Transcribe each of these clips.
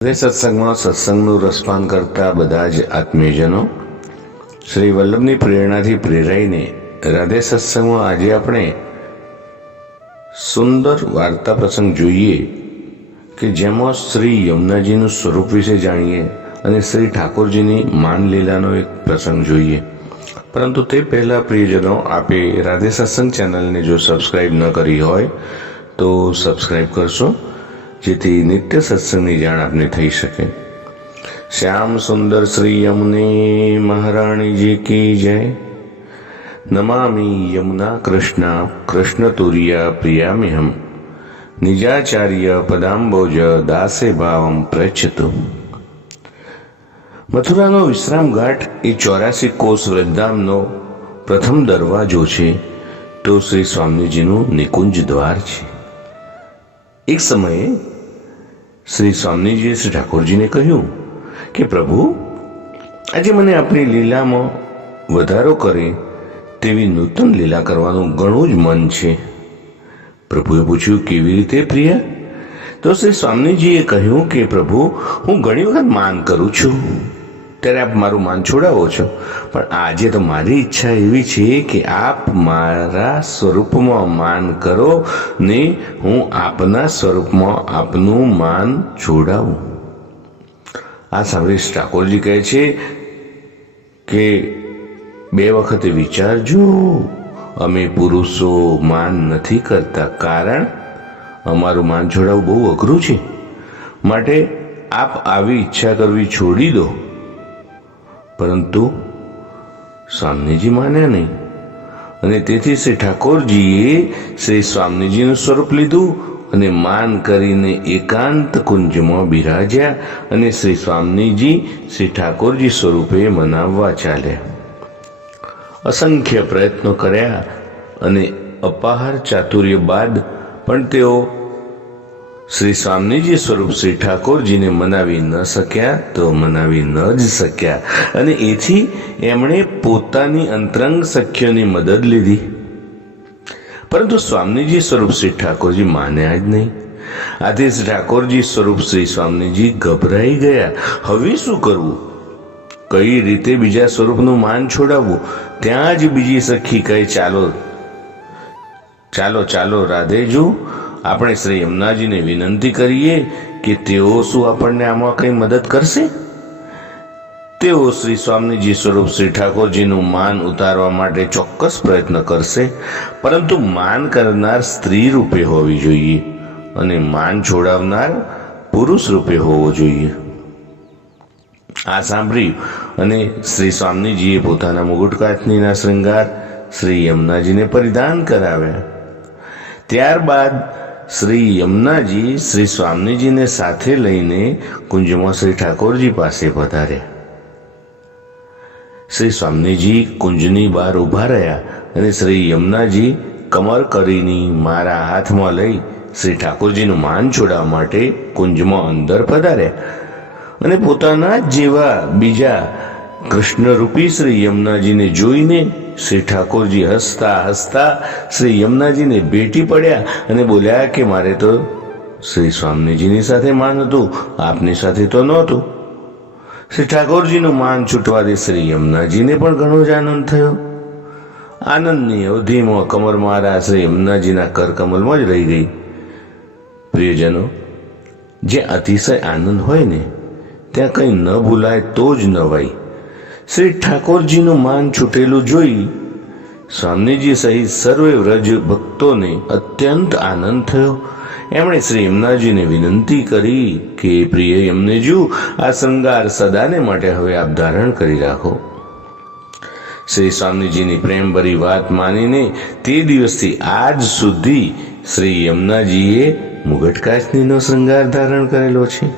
સત્સંગમાં સત્સંગનું રસપાન કરતા બધા જ આત્મીયજનો, શ્રી વલ્લભની પ્રેરણાથી પ્રેરાઈને રાધે સત્સંગમાં આજે આપણે સુંદર વાર્તા પ્રસંગ જોઈએ કે જેમાં શ્રી યમુનાજીનું સ્વરૂપ વિશે જાણીએ અને શ્રી ઠાકોરજીની માન લીલાનો એક પ્રસંગ જોઈએ. પરંતુ તે પહેલા પ્રિયજનો, આપે રાધે સત્સંગ ચેનલને જો સબસ્ક્રાઇબ ન કરી હોય તો સબસ્ક્રાઇબ કરશો, જેથી નિત્ય સત્સંગની જાણ આપને થઈ શકે. શ્યામ સુંદર શ્રી યમુને મહારાણીજી કી જય. નમામિ યમુના કૃષ્ણ કૃષ્ણ તુર્યા પ્રિયામિહમ નિજાચાર્ય પદાંબોજ દાસે ભાવમ પ્રચ્છતુ. મથુરાનો વિશ્રામ ઘાટ એ 84 કોષ વૃદ્ધામનો પ્રથમ દરવાજો છે તો શ્રી સ્વામીજીનું નિકુંજ દ્વાર છે. એક સમયે શ્રી સ્વામીજીએ શ્રી ઠાકોરજીને કહ્યું કે પ્રભુ, આજે મને આપણી લીલામાં વધારો કરે તેવી નૂતન લીલા કરવાનું ઘણું જ મન છે. પ્રભુએ પૂછ્યું, કેવી રીતે પ્રિય? તો શ્રી સ્વામીજીએ કહ્યું કે પ્રભુ, હું ઘણી વખત માન કરું છું ત્યારે આપ મારું માન છોડાવો છો, પણ આજે તો મારી ઈચ્છા એવી છે કે આપ મારા સ્વરૂપમાં માન કરો ને હું આપના સ્વરૂપમાં આપનું માન છોડાવું. આ સાંભળી ઠાકોરજી કહે છે કે 2 વખત વિચારજો, અમે પુરુષો માન નથી કરતા, કારણ અમારું માન છોડાવવું બહુ અઘરું છે, માટે આપ આવી ઈચ્છા કરવી છોડી દો. પરંતુ સ્વામીજી માન્યા નહીં અને તેથી શ્રી ઠાકોરજીએ શ્રી સ્વામીજીનું સ્વરૂપ લીધું અને માન કરીને એકાંત કુંજમાં બિરાજ્યા અને શ્રી સ્વામીજી શ્રી ઠાકોરજી સ્વરૂપે મનાવવા ચાલ્યા. અસંખ્ય પ્રયત્નો કર્યા અને અપાર ચાતુર્ય બાદ પણ તેઓ શ્રી સ્વામીજી સ્વરૂપ શ્રી ઠાકોરજીને મનાવી ન શક્યા તો મનાવી ન જ શક્યા અને એથી એમણે પોતાની અંતરંગ સખ્યોની મદદ લીધી. પરંતુ સ્વામીજી સ્વરૂપ શ્રી ઠાકોરજી માન્યા જ નહીં. આથી શ્રી ઠાકોરજી સ્વરૂપ શ્રી સ્વામીજી ગભરાઈ ગયા. હવે શું કરવું? કઈ રીતે બીજા સ્વરૂપનું માન છોડાવવું? ત્યાં જ બીજી સખી કહે, ચાલો ચાલો ચાલો રાધેજુ, આપણે શ્રી યમુનાજીને વિનંતી કરીએ કે તેઓ શું આપણને આમાં કંઈ મદદ કરશે. તેઓ શ્રી સ્વામીજી સ્વરૂપ શ્રી ઠાકોરજીનું માન ઉતારવા માટે ચોક્કસ પ્રયત્ન કરશે, પરંતુ માન કરનાર સ્ત્રી રૂપે હોવી જોઈએ અને માન છોડાવનાર પુરુષ રૂપે હોવો જોઈએ. આ સાંભળ્યું અને શ્રી સ્વામીજીએ પોતાના મુગુટકાથનીના શ્રૃંગાર શ્રી યમુનાજીને પરિધાન કરાવ્યા. ત્યારબાદ શ્રી યમુનાજી શ્રી સ્વામીજીને સાથે લઈને કુંજમાં શ્રી ઠાકોરજી પાસે પધાર્યા. શ્રી સ્વામીજી કુંજની બહાર ઊભા રહ્યા અને શ્રી યમુનાજી કમર કરીને મારા હાથમાં લઈ શ્રી ઠાકોરજીનું માન છોડાવવા માટે કુંજમાં અંદર પધાર્યા અને પોતાના જ જેવા બીજા કૃષ્ણરૂપી શ્રી યમુનાજીને જોઈને શ્રી ઠાકોરજી હસતા હસતા શ્રી યમુનાજીને ભેટી પડ્યા અને બોલ્યા કે મારે તો શ્રી સ્વામીજીની સાથે માન હતું, આપની સાથે તો નહોતું. શ્રી ઠાકોરજીનું માન છૂટવાથી શ્રી યમુનાજીને પણ ઘણો જ આનંદ થયો. આનંદની અવધિમાં કમર મારા શ્રી યમુનાજીના કરકમલમાં જ રહી ગઈ. પ્રિયજનો, જે અતિશય આનંદ હોય ને ત્યાં કંઈ ન ભૂલાય તો જ નવાય. શ્રી ઠાકોરજીનું માન છૂટેલું જોઈ સ્વામીજી સહિત સર્વે વ્રજ ભક્તોને અત્યંત આનંદ થયો. એમણે શ્રી યમુનાજીને વિનંતી કરી કે પ્રિય યમુનેજુ, આ શૃંગાર સદાને માટે હવે આપ ધારણ કરી રાખો. શ્રી સ્વામીજીની પ્રેમભરી વાત માનીને તે દિવસથી આજ સુધી શ્રી યમુનાજીએ મુગટકાથનીનો શૃંગાર ધારણ કરેલો છે.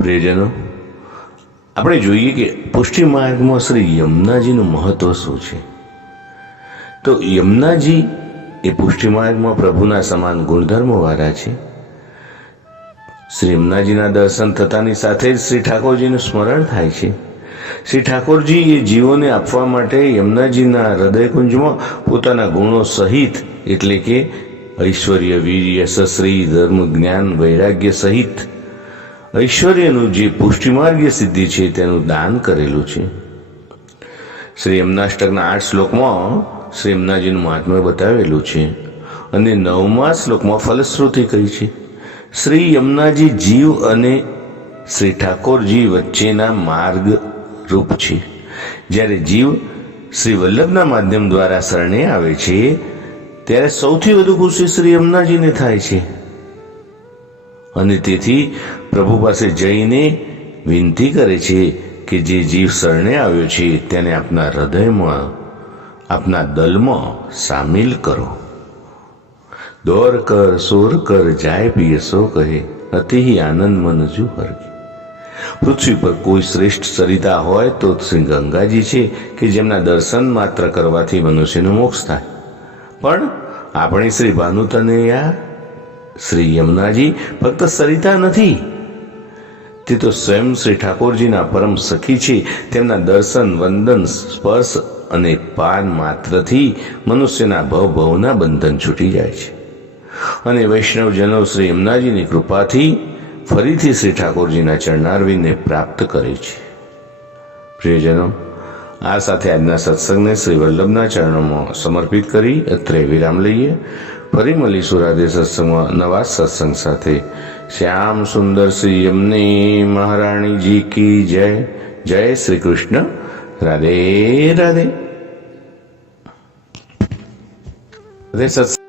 પ્રિયજનો, આપણે જોઈએ કે પુષ્ટિ માર્ગમાં શ્રી યમુનાજીનું મહત્વ શું છે. તો યમુનાજી એ પુષ્ટિ માર્ગમાં પ્રભુના સમાન ગુણધર્મો વાળા છે. શ્રી યમુનાજીના દર્શન થતાની સાથે જ શ્રી ઠાકોરજીનું સ્મરણ થાય છે. શ્રી ઠાકોરજી એ જીવોને આપવા માટે યમુનાજીના હૃદયકુંજમાં પોતાના ગુણો સહિત એટલે કે ઐશ્વર્ય, વીર્ય, સશ્રી, ધર્મ, જ્ઞાન, વૈરાગ્ય સહિત ઐશ્વર્યનું જે પુષ્ટિમાર્ગીય સિદ્ધિ છે તેનું દાન કરેલું છે. શ્રી યમનાષ્ટકના 8 શ્લોકમાં શ્રી યમુનાજીનું મહાત્મ્ય બતાવેલું છે અને 9મા શ્લોકમાં ફલશ્રુતિ કહી છે. શ્રી યમુનાજી જીવ અને શ્રી ઠાકોરજી વચ્ચેના માર્ગ રૂપ છે. જ્યારે જીવ શ્રી વલ્લભના માધ્યમ દ્વારા શરણે આવે છે ત્યારે સૌથી વધુ ખુશી શ્રી યમુનાજીને થાય છે અને તેથી પ્રભુ પાસે જઈને વિનંતી કરે છે કે જે જીવ શરણે આવ્યો છે તેને આપના હૃદયમાં, આપના દલમાં સામેલ કરો. દોર કર સોર કર જાય પિય સો કહે, અતિ આનંદ મન જુ હરગે. પૃથ્વી પર કોઈ શ્રેષ્ઠ સરિતા હોય તો શ્રી ગંગાજી છે કે જેમના દર્શન માત્ર કરવાથી મનુષ્યનો મોક્ષ થાય. પણ આપણે શ્રી ભાનુતનયા શ્રી યમુનાજી ફક્ત સરિતા નથી, તે તો સ્વયં શ્રી ઠાકોરજીના પરમ સખી છે. તેમના દર્શન, વંદન, સ્પર્શ અને પાન માત્રથી મનુષ્યના ભવના બંધન છૂટી જાય છે અને વૈષ્ણવજનો શ્રી યમુનાજીની કૃપાથી ફરીથી શ્રી ઠાકોરજીના ચરણારવિંદને પ્રાપ્ત કરે છે. પ્રિયજનો, આ સાથે આજના સત્સંગને શ્રી વલ્લભના ચરણોમાં સમર્પિત કરી અત્રે વિરામ લઈએ. ફરી મળીશું રાધે સત્સંગમાં નવા સત્સંગ સાથે. શ્યામ સુંદર શ્રી યમને મહારાણી જી કી જય. જય શ્રી કૃષ્ણ. રાધે રાધે. રાધે સત્સંગ.